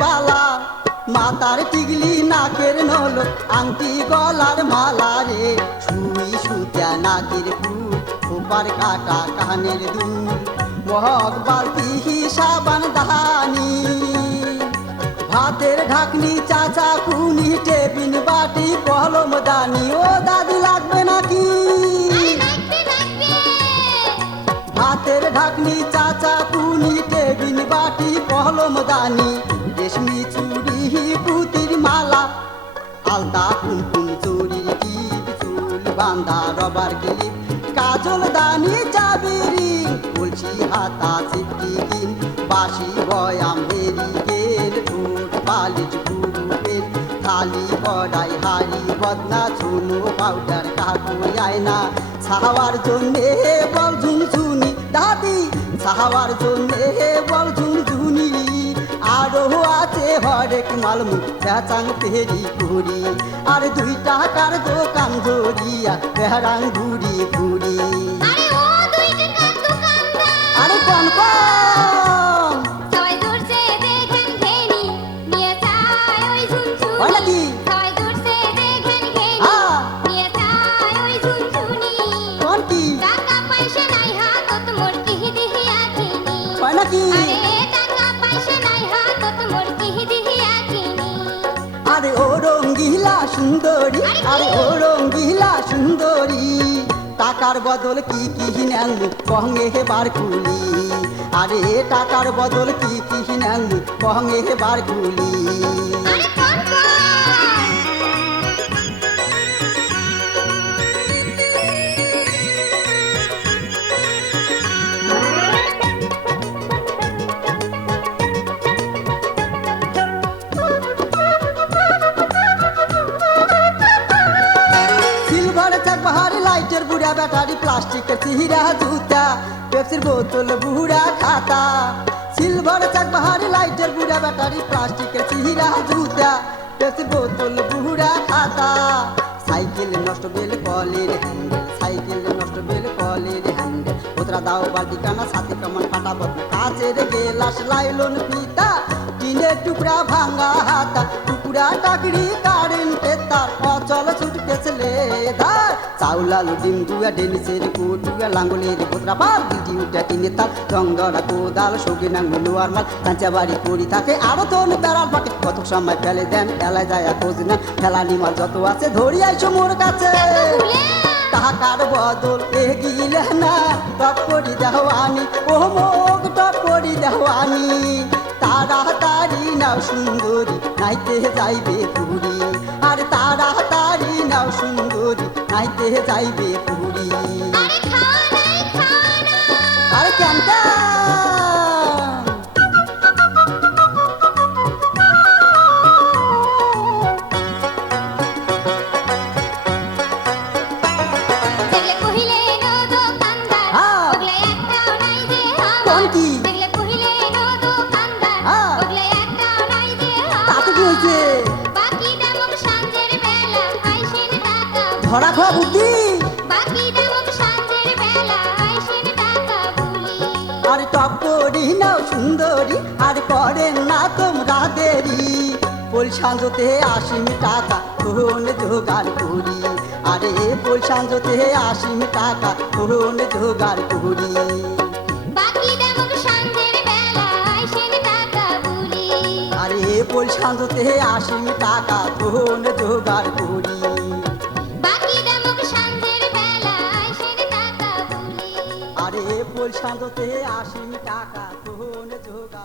বালা মাতার টিগলি নাকের নল আংটি গলার মালা রে সুই সুতা নাকের ফুল ওপার কাটা কানের দুল মহক বালতি সাবান দাহানি ভাতের ঢাকনি চাচা কুনি টেবিন বাটি কলম দানি ও দাদি লাগবে নাকি ভাতের ঢাকনি চাচা কুনি টেবিন বাটি কলম দানি রেশমি চুড়ি পুতির মালা আলতা কুমকুম চুরির টিপ চুল বান্ধা রবার ক্লিপ কাজল দানি চাবিরি বলছি হাতা চিপটি কিন বাসি বয়াম হেরি গেল ঠোঁট পালিশ গুরু পেন থালি কড়াই হাড়ি বদনা চুনো পাউডার কাপড় আয়না সাহাবার জন্যে বল ঝুনঝুনি দাদি সাহাবার জন্যে বল ঝুনঝুনি আরো আছে হরেক মালমু পেঁচাং পেরি ঘুরি আর 2 টাকার দোকান ধরিয়া বেহারাং ঘুরি ঘুরি আরে কোন কোন আরে ও রঙ্গিলা সুন্দরী আরে ও রঙ্গিলা সুন্দরী টাকার বদল কি কি নেন কহঙ্গে হেবার কুলি আরে টাকার বদল কি কি নেন কহঙ্গে হেবার কুলি লাইটের বুড়া ব্যাটারি প্লাস্টিকের চিহিরা জুতা পেপসির বোতল বুড়া খাতা সিলভার চাক বাহারি লাইটের বুড়া ব্যাটারি প্লাস্টিকের চিহিরা জুতা পেপসির বোতল বুড়া খাতা সাইকেল নষ্ট বেল কলের হ্যান্ডেল সাইকেল নষ্ট বেল কলের হ্যান্ডেল ওতরা দাও বালতি কানা সাথে কামান কাটা বদনা কাচের গেলাস লাইলন পিতা টিনের টুকরা ভাঙা হাতা টুকরা টাকড়ি কারেন্টের তার অচল ছুটকেছে লেদার চাউলালু ডিম দুয়া ডেনিসের কুটুয়া লাঙ্গলের বোতরা বাল দিটি উঠা টিনে তার জঙ্গরা কোদাল সৌকি নাঙ্গল লোয়ার মাল কাঁচা বাড়ি পড়ি থাকে আরো তোন বেড়াল পাটে কত সময় ফেলে দেন ফেলায় যায় খোঁজ না ফেলানি মাল যত আছে ধরি আইসো মোর কাছে টাকার বদল এগিলে না টপ করি দেওয়ানি ও মোক টপ করি দেওয়ানি তাড়াতাড়ি নাও সুন্দরী নাইতে যাইবে পুরী আর তাড়াতাড়ি নাও সুন্দরী নাইতে যাইবে পুরী আরে কেন ধরা খাওয়া বুদ্ধি আর টপ করি নাও সুন্দরী আর করেন না তোমরা দেরি পোল সাঁজতে 80 টাকা কোন জোগাড় করি আরে পোল সাঁজতে 80 টাকা কোন জোগাড় করি আরে পোল সাঁজতে 80 টাকা কোন জোগাড় করি আরে পোল সাঁজতে 80 টাকা কোন জোগাড়